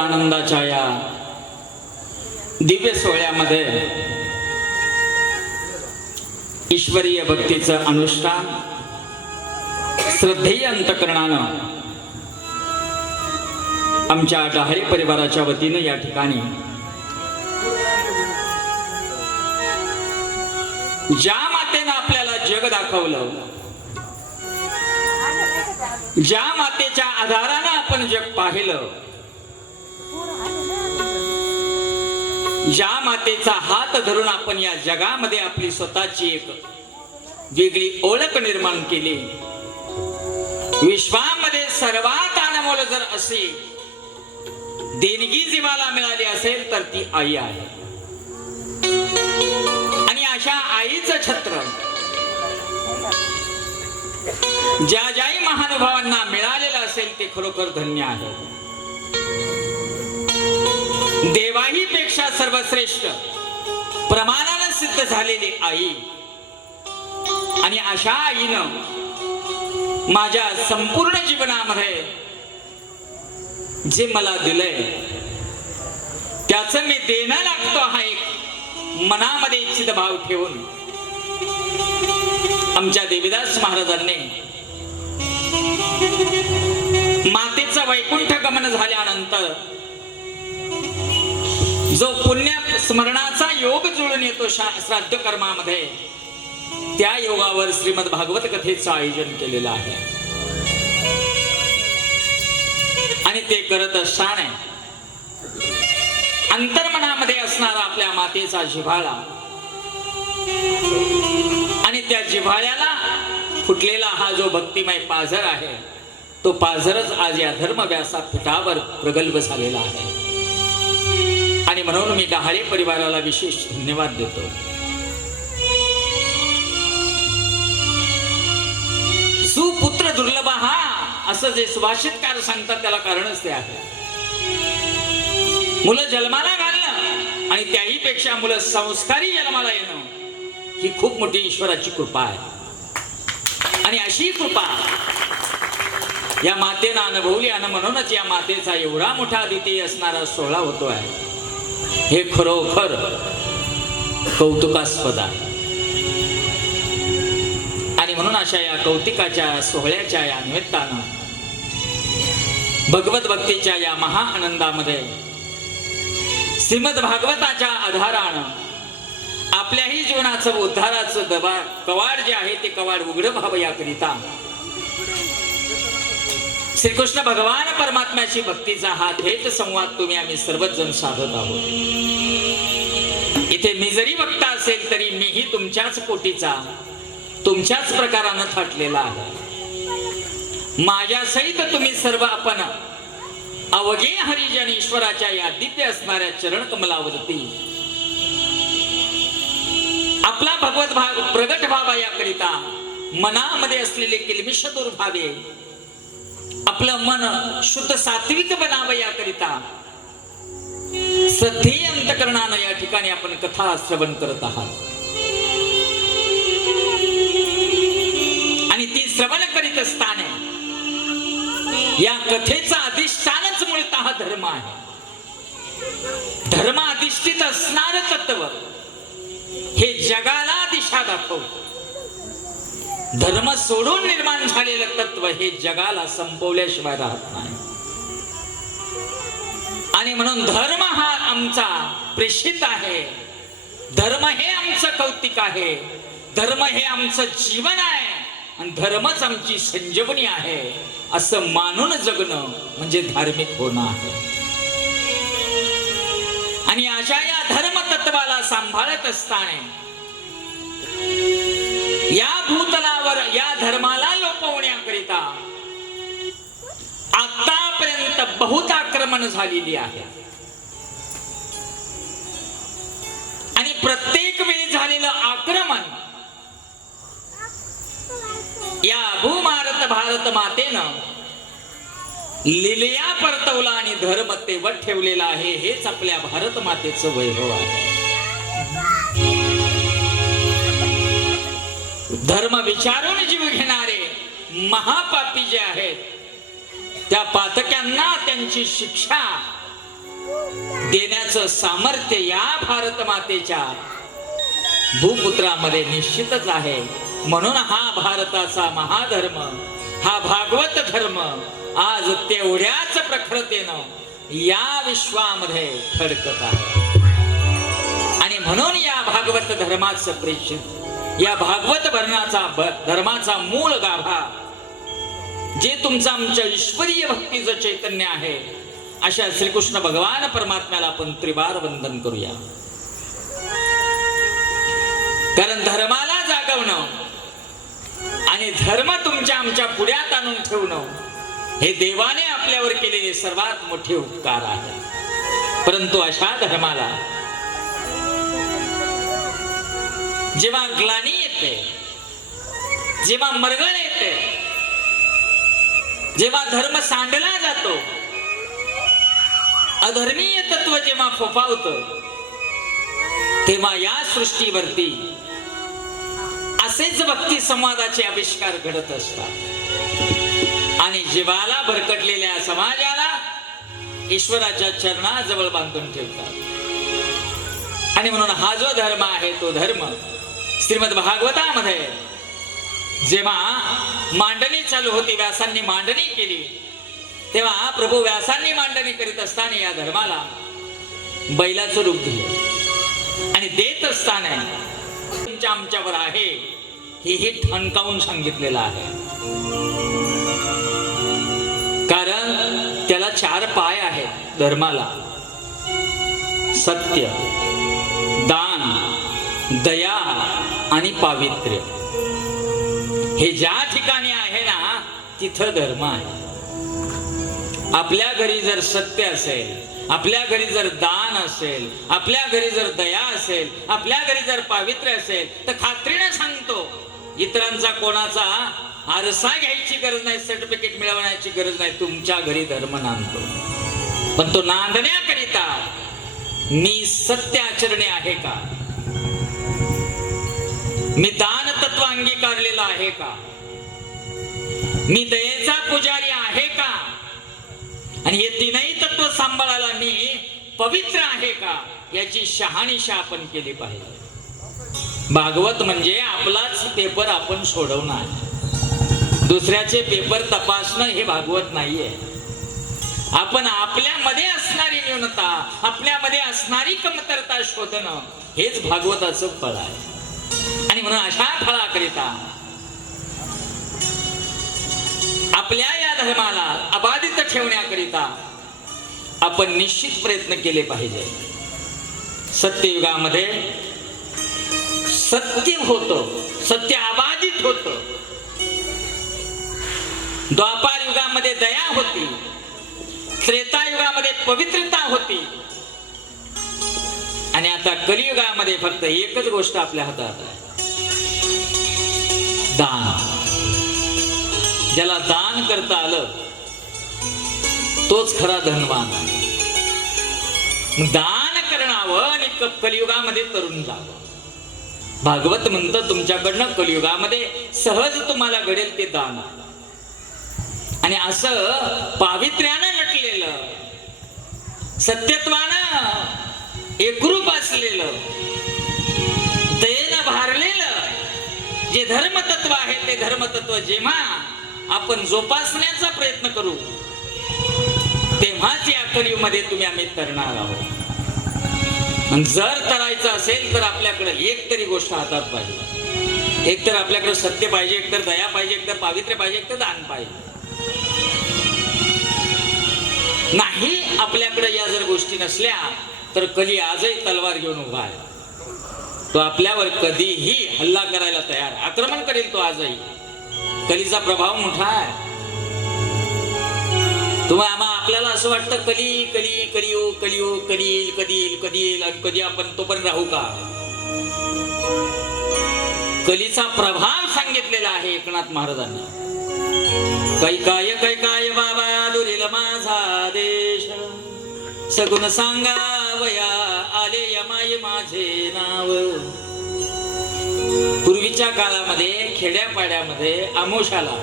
आनंदाच्या या दिव्य सोहळ्यामध्ये ईश्वरीय भक्तीचं अनुष्ठान श्रद्धेय अंतकरणानं आमच्या डहाळी परिवाराच्या वतीनं या ठिकाणी ज्या मातेनं आपल्याला जग दाखवलं ज्या मातेच्या आधारानं आपण जग पाहिलं ज्या मातेचा हात धरून आपण या जगामध्ये आपली स्वतःची एक वेगळी ओळख निर्माण केली. विश्वामध्ये सर्वात अनमोल जर अशी देणगी जीवाला मिळाली असेल तर ती आई आहे. आणि अशा आईचं छत्र ज्या ज्याही महानुभावांना मिळालेलं असेल ते खरोखर धन्य आहे. देवाही पेक्षा सर्वश्रेष्ठ प्रमाणानं सिद्ध झालेली आई. आणि अशा आईनं माझ्या संपूर्ण जीवनामध्ये जे मला दिलंय त्याचं मी देणं लागतो हा एक मनामध्ये इच्छित भाव ठेवून आमच्या देवीदास महाराजांनी मातेचं वैकुंठ गमन झाल्यानंतर जो पुण्य स्मरणाचा योग जुळून येतो शा- श्राद्ध कर्मामध्ये त्या योगावर श्रीमद भागवत कथेचं आयोजन केलेलं आहे. आणि ते करत असताना अंतर्मनामध्ये असणारा आपल्या मातेचा जिव्हाळा आणि त्या जिव्हाळ्याला फुटलेला हा जो भक्तिमय पाझर आहे तो पाझरच आज या धर्मव्यासा पिठावर प्रगल्भ झालेला आहे. आणि म्हणून मी डहाळे परिवाराला विशेष धन्यवाद देतो. सुपुत्र दुर्लभ हा असं जे सुभाषितकार सांगतात त्याला कारणच ते आहे. मुलं जन्माला घालणं आणि त्याही पेक्षा मुलं संस्कारी जन्माला येणं ही खूप मोठी ईश्वराची कृपा आहे. आणि अशी कृपा या मातेनं अनुभवली आणि म्हणूनच या मातेचा एवढा मोठा अदिती असणारा सोहळा होतो आहे हे खरोखर कौतुकास्पद आहे. आणि म्हणून अशा या कौतिकाच्या सोहळ्याच्या या निमित्तानं भगवत भक्तीच्या या महा आनंदामध्ये श्रीमद भागवताच्या आधारानं आपल्याही जीवनाचं उद्धाराचं दबा कवाड जे आहे ते कवाड उघड व्हावं याकरिता श्रीकृष्ण भगवान परमात्म्याची भक्तीचा हा थेट संवाद तुम्ही आम्ही सर्वच जण साधत आहोत. इथे मी जरी वक्ता असेल तरी मीही तुमच्याच पोटीचा तुमच्याच प्रकारानं थाटलेला आहे. माझ्या सहित तुम्ही सर्व आपण अवघे हरिजन ईश्वराच्या या दिव्य असणाऱ्या चरण कमलावरती आपला भगवत भाग प्रगट व्हावा याकरिता मनामध्ये असलेले किलमिष दुर्भावे आपलं मन शुद्ध सात्विक बनावं याकरिता. श्रद्धेय अंतकरणानं या ठिकाणी आपण कथा श्रवण करत आहात. आणि ती श्रवण करीत असताना या कथेचा अधिष्ठानच मूळत धर्म आहे. धर्म अधिष्ठित असणार तत्व हे जगाला दिशा दाखवतो. धर्म सोडून निर्माण झालेलं तत्व हे जगाला संपवल्याशिवाय राहत नाही. आणि म्हणून धर्म हा आमचा प्रेषित आहे. धर्म हे आमचं कौतिक आहे. धर्म हे आमचं जीवन आहे. आणि धर्मच आमची संजीवनी आहे. असं मानून जगणं म्हणजे धार्मिक होणं आहे. आणि अशा या धर्म तत्वाला सांभाळत असताना या भू या धर्माला लोपवण्याकरिता आतापर्यंत बहुत आक्रमण झालेली आहे आणि प्रत्येक वेळी झालेलं आक्रमण या भूमारत भारत मातेनं लिलया परतवला आणि धर्म तेवत ठेवलेला आहे हेच आपल्या भारत मातेचं वैभव आहे. धर्म विचारून जीव घेणारे महापापी जे आहेत त्या पातक्यांना त्यांची शिक्षा देण्याचं सामर्थ्य या भारत मातेच्या भूपुत्रामध्ये निश्चितच आहे. म्हणून हा भारताचा महाधर्म हा भागवत धर्म आज तेवढ्याच प्रखरतेनं या विश्वामध्ये खडकत आहे. आणि म्हणून या भागवत धर्माचं प्रेषित या भागवत भरणाचा धर्माचा मूळ गाभा जे तुमचं आमच्या ईश्वरीय भक्तीचं चैतन्य आहे अशा श्रीकृष्ण भगवान परमात्म्याला आपण त्रिवार वंदन करूया. कारण धर्माला जागवणं आणि धर्म तुमच्या आमच्या पुढ्यात आणून ठेवणं हे देवाने आपल्यावर केलेले सर्वात मोठे उपकार आहे. परंतु अशा धर्माला जेव्हा ग्लानी येते जेव्हा मरगळ येते जेव्हा धर्म सांडला जातो अधर्मीय तत्व जेव्हा फोफावत तेव्हा या सृष्टीवरती असेच भक्ती संवादाचे आविष्कार घडत असतात. आणि जीवाला भरकटलेल्या समाजाला ईश्वराच्या चरणाजवळ बांधून ठेवतात. आणि म्हणून हा जो धर्म आहे तो धर्म श्रीमद भागवतामध्ये जेव्हा मांडणी चालू होती व्यासांनी मांडणी केली तेव्हा प्रभू व्यासांनी मांडणी करीत असताना या धर्माला बैलाचं रूप दिलं. आणि देत असताना तुमच्या आमच्यावर आहे हेही ठणकावून सांगितलेलं आहे. कारण त्याला चार पाय आहेत धर्माला. सत्य दान दया आणि पावित्र्य. हे ज्या ठिकाणी आहे ना तिथं धर्म आहे. आपल्या घरी जर सत्य असेल आपल्या घरी जर दान असेल आपल्या घरी जर दया असेल आपल्या घरी जर पावित्र्य असेल तर खात्रीने सांगतो इतरांचा कोणाचा आरसा घ्यायची गरज नाही सर्टिफिकेट मिळवण्याची गरज नाही तुमच्या घरी धर्म नांदतो. पण तो नांदण्याकरिता मी सत्य आचरणे आहे का? मी दान तत्व अंगीकारलेलं आहे का? मी दयेचा पुजारी आहे का? आणि हे तीनही तत्व सांभाळायला मी पवित्र आहे का? याची शहानिशा आपण केली पाहिजे. भागवत म्हणजे आपलाच पेपर आपण सोडवणं आहे दुसऱ्याचे पेपर तपासणं हे भागवत नाहीये. आपण आपल्यामध्ये असणारी न्यूनता आपल्यामध्ये असणारी कमतरता शोधणं हेच भागवताचं फळ आहे. आणि म्हणून अशा फळाकरिता. आपल्या या धर्माला अबाधित ठेवण्याकरिता आपण निश्चित प्रयत्न केले पाहिजे. सत्ययुगामध्ये सत्य होत सत्य अबाधित होत. द्वापार युगामध्ये दया होती त्रेतायुगामध्ये पवित्रता होती. आणि आता कलियुगामध्ये फक्त एकच गोष्ट आपल्या हातात आहे. ज्याला दान करता आलं तोच खरा धनवान आहे दान करणावं आणि कलियुगामध्ये तरुण जावं भागवत म्हणतं तुमच्याकडनं कलियुगामध्ये सहज तुम्हाला घडेल ते दान आहे. आणि असं पावित्र्यानं नटलेलं सत्यत्वानं एकरूप असलेलं दयेनं भारलेलं जे धर्मतत्व आहे ते धर्मतत्व जेव्हा आपण जोपासण्याचा प्रयत्न करू. तेव्हाच या कलियुगमध्ये तुम्ही आम्ही तरणार आहोत. जर करायचं असेल तर आपल्याकडे एक तरी गोष्ट हातात पाहिजे. एक तर आपल्याकडे सत्य पाहिजे एक तर दया पाहिजे एक तर पावित्र्य पाहिजे एक तर दान पाहिजे. नाही आपल्याकडे या जर गोष्टी नसल्या तर कधी आजही तलवार घेऊन उभा आहे. तो आपल्यावर कधीही हल्ला करायला तयार आक्रमण करेल तो आजही. कलीचा प्रभाव मोठा आहे. तुम्हा आम्हा आपल्याला असं वाटतं कली कली कलियो कलियो कलील कधील कधील आणि कधी आपण तो पण राहू का? कलीचा प्रभाव सांगितलेला आहे एकनाथ महाराजांनी. कैकाय कैकाय बाबा दुरील माझा देश. सगुण सांगावया आले यमाय माझे नाव. पूर्वीच्या काळामध्ये खेड्यापाड्यामध्ये आमोशाला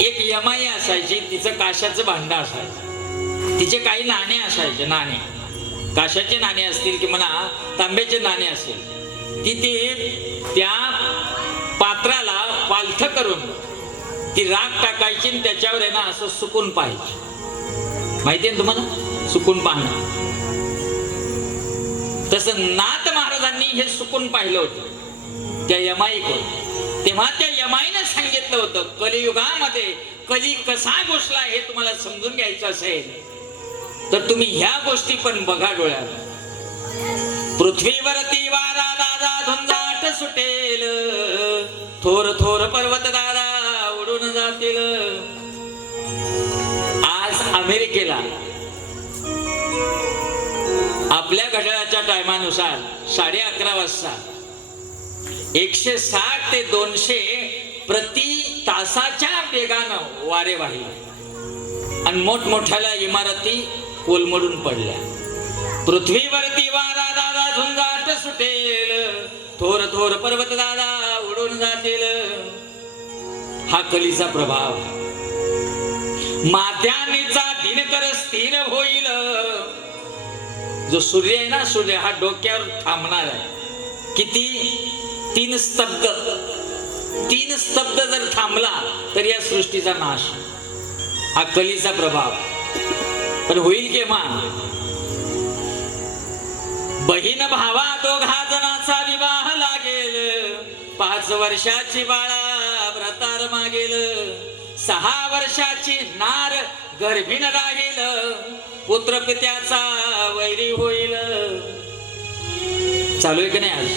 एक यमाई असायची तिचं काशाचं भांड असायचं. तिचे काही नाणे असायचे नाणे. काशाचे नाणे असतील की म्हणा तांब्याचे नाणे असतील ती ते त्या पात्राला पालथ करून ती राग टाकायची आणि त्याच्यावर आहे ना असं सुकून पाहायची. माहिती आहे तुम्हाला? सुकून पाहणं. तसं नाथ महाराजांनी हे सुकून पाहिलं होतं त्या यमाईकडून. तेव्हा त्या यमाईनं सांगितलं होतं कलियुगामध्ये कली कसा घुसला हे तुम्हाला समजून घ्यायचं असेल तर तुम्ही ह्या गोष्टी पण बघा डोळ्यात. पृथ्वीवरती वारा दादा झुंजाट सुटेल थोर थोर पर्वत दादा उडून जातील. आज अमेरिकेला आपल्या घड्याळाच्या टायमानुसार साडे अकरा वाजता एकशे साठ ते दोनशे प्रति तासाच्या वेगानं वारे वाहिले. आणि मोठमोठ्याला इमारती कोलमडून पडल्या. पृथ्वीवरती वारा दादा झुंजाट सुटेल. थोर थोर पर्वत दादा उडून जातील. हा कलीचा प्रभाव. मात्यानीचा दिनकर स्थिर होईल. जो सूर्य आहे ना सूर्य हा डोक्यावर थांबणार आहे. किती? तीन स्तब्ध. तीन स्तब्ध जर थांबला तर या सृष्टीचा नाश. हा कलीचा प्रभाव. पण होईल केव्हा? बहीण भावा दोघा जणाचा विवाह लागेल. पाच वर्षाची बाळा व्रतार मागेल. सहा वर्षाची नार गर्भीण राहील पुत्र पित्याचा वैरी होईल. चालू आहे की नाही आज?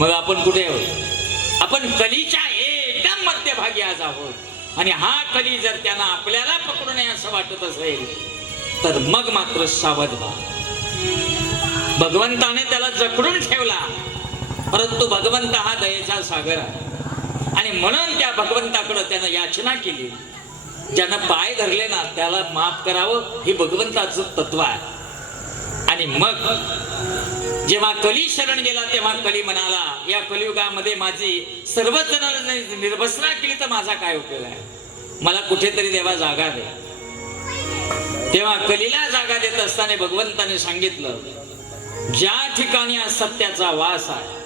मग आपण कुठे आहोत? आपण कलीच्या एकदम मध्यभागी आज आहोत. आणि हा कली जर त्यांना आपल्याला पकडू नये असं वाटत असेल तर मग मात्र सावध व्हा. भगवंताने त्याला जखडून ठेवला. परंतु भगवंत हा दयेचा सागर आहे. आणि म्हणून त्या भगवंताकडे त्यानं याचना केली. ज्यानं पाय धरले ना त्याला माफ करावं हे भगवंताचं तत्व आहे. आणि मग जेव्हा कली शरण गेला तेव्हा कली म्हणाला या कलियुगामध्ये माझी सर्वच जणांनी निर्भसना केली तर माझा काय उपयोग आहे? मला कुठेतरी देवा जागा दे. तेव्हा कलीला जागा देत असताना भगवंताने सांगितलं ज्या ठिकाणी असत्याचा वास आहे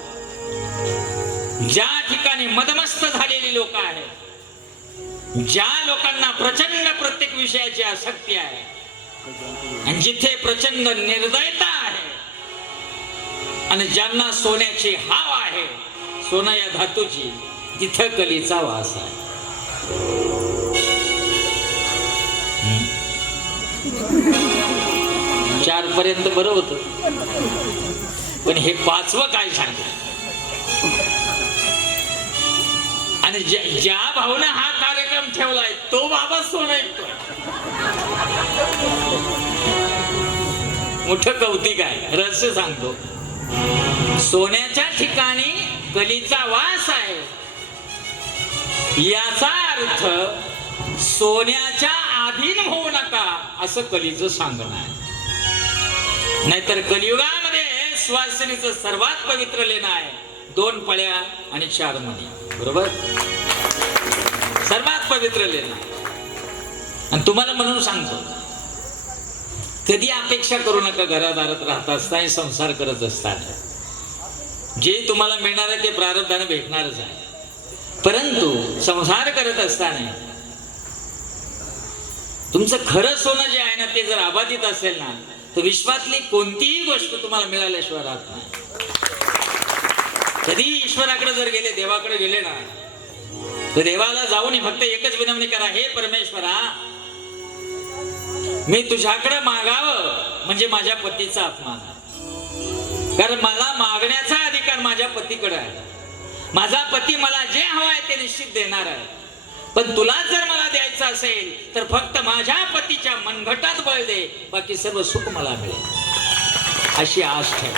ज्या ठिकाणी मदमस्त झालेली लोक आहेत ज्या लोकांना प्रचंड प्रत्येक विषयाची आसक्ती आहे आणि जिथे प्रचंड निर्दयता आहे आणि ज्यांना सोन्याची हाव आहे सोना या धातूची तिथं कलीचा वास आहे. चार पर्यंत बरं होत. पण हे पाचवं काय सांगत आणि ज्या ज्या भावना हा कार्यक्रम ठेवलाय. तो बाबा सोनं मोठ कौतिक आहे. रहस्य सांगतो. सोन्याच्या ठिकाणी कलीचा वास आहे. याचा अर्थ सोन्याच्या अधीन होऊ नका असं कलीचं सांगणं आहे. नाहीतर कलियुगामध्ये सुवासिनीचं सर्वात पवित्र लेणं आहे. दोन पळ्या आणि चार मणी. बरोबर? सर्वात पवित्र लेणं. आणि तुम्हाला म्हणून सांगतो कधी अपेक्षा करू नका घरादारात राहत असताना संसार करत असताना. जे तुम्हाला मिळणार आहे ते प्रारब्धाने भेटणारच आहे. परंतु संसार करत असताना तुमचं खरं सोनं जे आहे ना ते जर अबाधित असेल ना तर विश्वातली कोणतीही गोष्ट तुम्हाला मिळाल्याशिवाय राहत नाही. कधी ईश्वराकडे जर गेले देवाकडे गेले ना देवाला जाऊन फक्त एकच विनवणी करा हे परमेश्वरा मी तुझ्याकडे मागावं म्हणजे माझ्या पतीचा अपमान कारण मला मागण्याचा अधिकार माझ्या पतीकडे आहे. माझा पती मला जे हवं आहे ते निश्चित देणार आहे. पण तुला जर मला द्यायचं असेल तर फक्त माझ्या पतीच्या मनगटात बळ दे बाकी सर्व सुख मला मिळेल. अशी आश ठेव.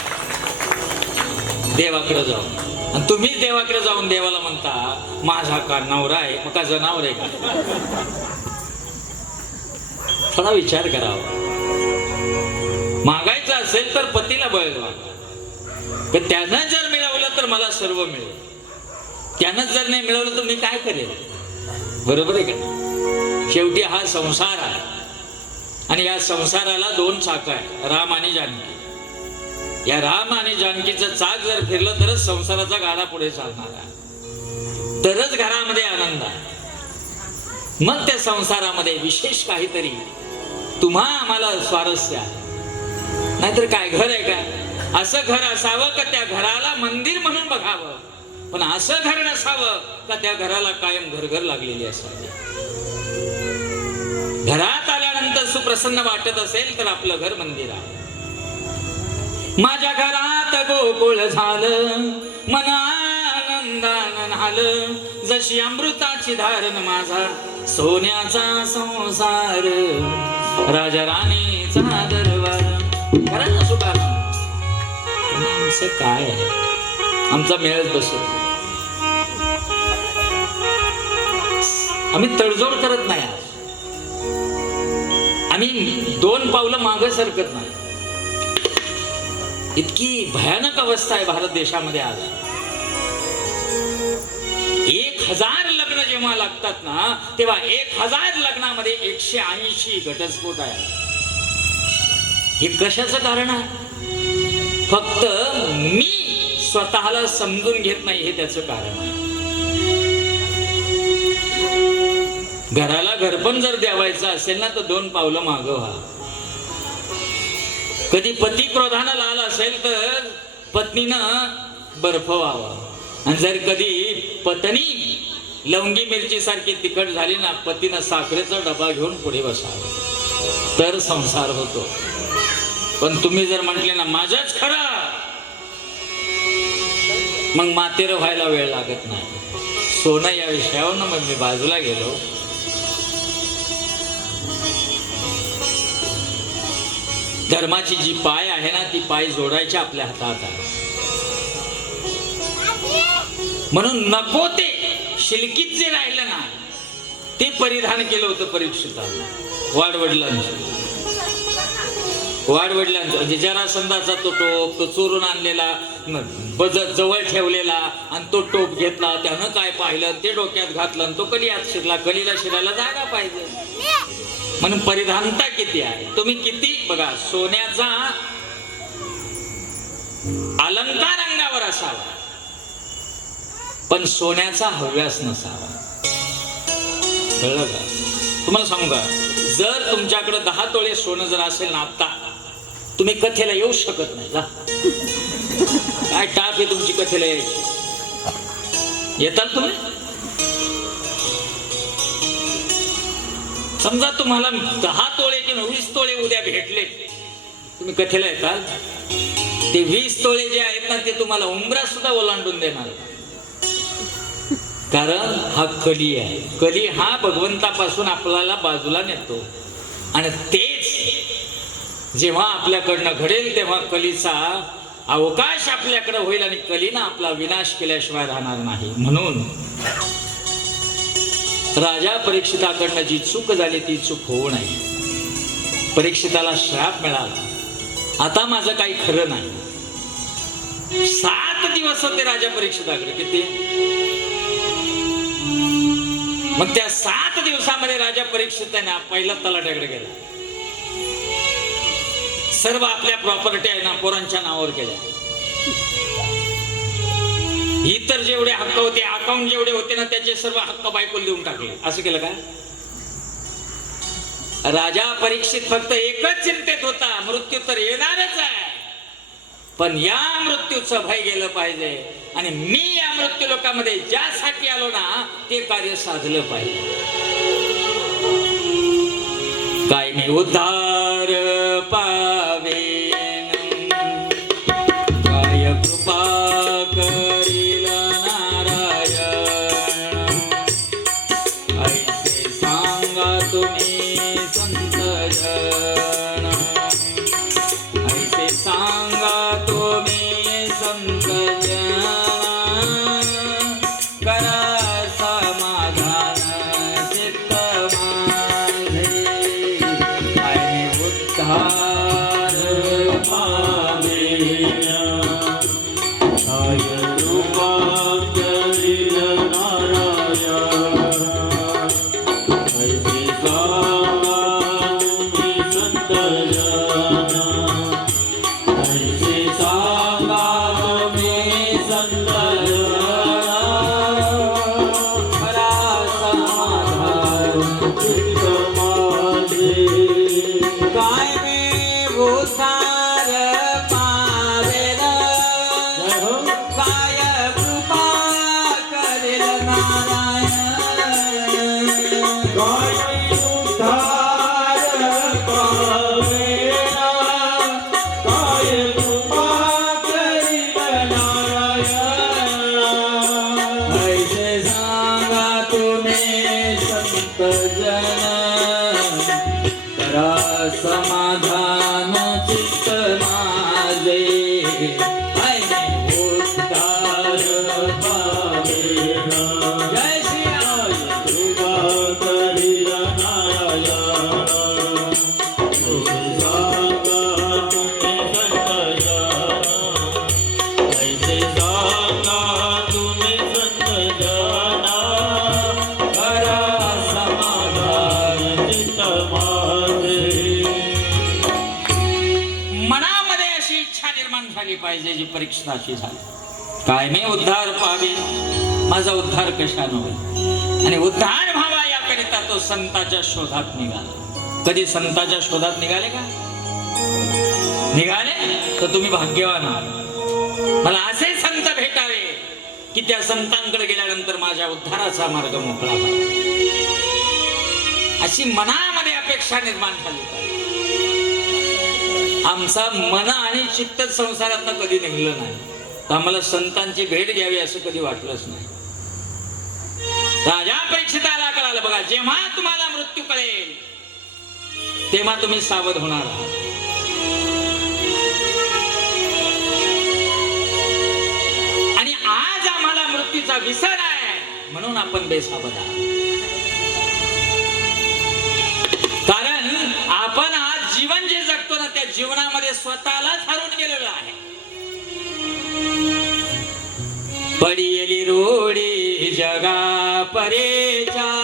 देवाकडे जाऊ आणि तुम्हीच देवाकडे जाऊन देवाला म्हणता माझा का नवरा आहे? मग का जनावर आहे का? थोडा विचार करावा. मागायचं असेल तर पतीला बळ द्या. त्यानं जर मिळवलं तर मला सर्व मिळेल. त्यानंच जर नाही मिळवलं तर मी काय करेल? बरोबर आहे का शेवटी हा संसार आहे. आणि या संसाराला दोन चाक आहे राम आणि जानकी. या राम आणि जानकीचं चाक जर फिरलं तरच संसाराचा गाडा पुढे चालणार आहे. तरच घरामध्ये आनंद आहे. मग त्या संसारामध्ये विशेष काहीतरी तुम्हा आम्हाला स्वारस्य आहे. नाहीतर काय घर आहे का? असं घर असावं का त्या घराला मंदिर म्हणून बघावं? पण असं घर नसावं का त्या घराला कायम घरघर लागलेली असावी? घरात आल्यानंतर सुप्रसन्न वाटत असेल तर आपलं घर मंदिर आहे. माझ्या घरात गोकुळ झालं मन आनंदानं झालं जशी अमृताची धारण माझा सोन्याचा संसार. राजा राणीचा दरबार. खरं ना का आमचं काय आहे? आमचा मेळच बसतो. आम्ही तडजोड करत नाही आम्ही दोन पावलं मागं सरकत नाही. इतकी भयानक अवस्था आहे भारत देशामध्ये आज. एक हजार लग्न जेव्हा लागतात ना तेव्हा एक हजार लग्नामध्ये एकशे ऐंशी घटस्फोट आहे. हे कशाचं कारण आहे? फक्त मी स्वतःला समजून घेत नाही हे त्याचं कारण आहे. घराला घरपण जर द्यावायचं असेल ना तर दोन पावलं मागं व्हा. कधी पती क्रोधानं लाल असेल तर पत्नीनं बर्फ व्हावा आणि जर कधी पत्नी लवंगी मिरची सारखी तिखट झाली ना पतीनं साखरेचा डबा घेऊन पुढे बसावा. तर संसार होतो. पण तुम्ही जर म्हटले ना माझ्याच खरा मग मातेर व्हायला वेळ लागत नाही. सोनं या विषयावर मग मी बाजूला गेलो. धर्माची जी पाय आहे ना ती पाय जोडायची आपल्या हातात आहे. म्हणून नको ते. शिलकीत जे राहिलं ना ते परिधान केलं होतं परीक्षिता वाडवडिलांचं वाडवडिलांचं म्हणजे जरासंधाचा तो टोप तो चोरून आणलेला म, बज जवळ ठेवलेला आणि तो टोप घेतला त्यानं काय पाहिलं ते डोक्यात घातलं आणि तो कडी आत शिरला कलीला शिरायला जागा पाहिजे. म्हणून परिधानता किती आहे? तुम्ही किती? बघा सोन्याचा अलंकार अंगावर असावा. पण सोन्याचा हव्यास नसावा. कळलं का? तुम्हाला सांगू का? जर तुमच्याकडे दहा तोळे सोनं जर असेल ना आत्ता तुम्ही कथेला येऊ शकत नाही का काय टाप आहे तुमची कथेला यायची? येताल तुम्ही? समजा तुम्हाला दहा तोळे किंवा वीस तोळे उद्या भेटले तुम्ही कथेला येताल? ते वीस तोळे जे आहेत ना ते तुम्हाला उमरा सुद्धा ओलांडून देणार. कारण हा कली आहे. कली हा भगवंतापासून आपल्याला बाजूला नेतो. आणि तेच जेव्हा आपल्याकडनं घडेल तेव्हा कलीचा अवकाश आपल्याकडे होईल आणि कलीनं आपला विनाश केल्याशिवाय राहणार नाही. म्हणून राजा परीक्षिताकडनं जी चूक झाली ती चूक होऊ नये. परीक्षिताला श्राप मिळाला. आता माझं काही खरं नाही. सात दिवस होते राजा परीक्षिताकडे किती? मग त्या सात दिवसामध्ये राजा परीक्षित ना पहिला तलाट्याकडे गेला. सर्व आपल्या प्रॉपर्टी आहे ना पोरांच्या नावावर केल्या. इतर जेवढे हक्क होते अकाउंट जेवढे होते ना त्याचे सर्व हक्क बायको देऊन टाकले. असं केलं का? राजा परीक्षित फक्त एकच चिंतेत होता मृत्यू तर येणारच आहे. पण या मृत्यूचं भय गेलं पाहिजे. आणि मी या मृत्यू लोकांमध्ये ज्यासाठी आलो ना ते कार्य साधलं पाहिजे. काय मी उद्धार पावे निर्माण पाहिजे जी परीक्षा अशी झाली. काय मी उद्धार पावे माझा उद्धार कशानं होईल? आणि उद्धार व्हावा याकरिता तो संताच्या शोधात निघाला. कधी संताच्या शोधात निघाले का? निघाले? तर तुम्ही भाग्यवान आहात. मला असे संत भेटावे की त्या संतांकडे गेल्यानंतर माझ्या उद्धाराचा मार्ग मोकळा अशी मनामध्ये अपेक्षा निर्माण झाली पाहिजे. आमचा मन आणि चित्त संसारातनं कधी निघलं नाही. तर आम्हाला संतांची भेट घ्यावी असं कधी वाटलंच नाही. राजा परीक्षिताला कळालं बघा जेव्हा तुम्हाला मृत्यू कळेल तेव्हा तुम्ही सावध होणार आहात. आणि आज आम्हाला मृत्यूचा विसर आहे म्हणून आपण बेसावध आहात. जीवनामध्ये स्वतःलाच हरून गेलेलो आहे. पडियली रोडी जगा परेचा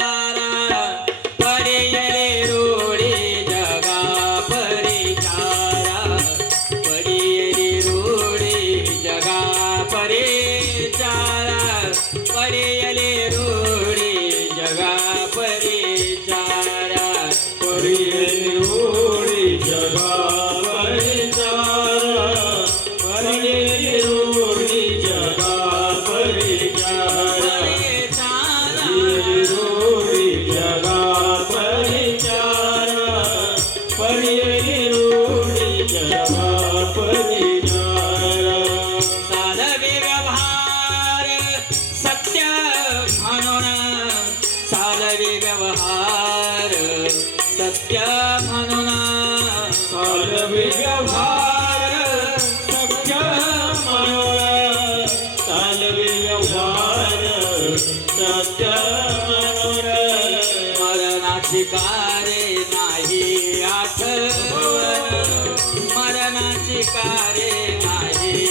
मरणाची कारे नाही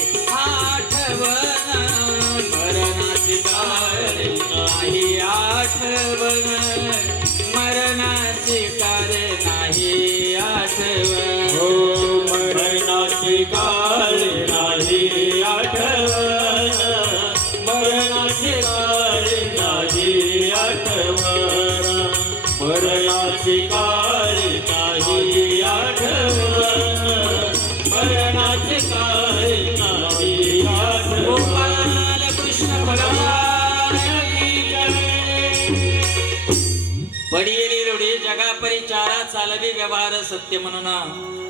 सत्य म्हणून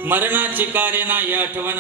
मरणाची कार्य नाही आठवण.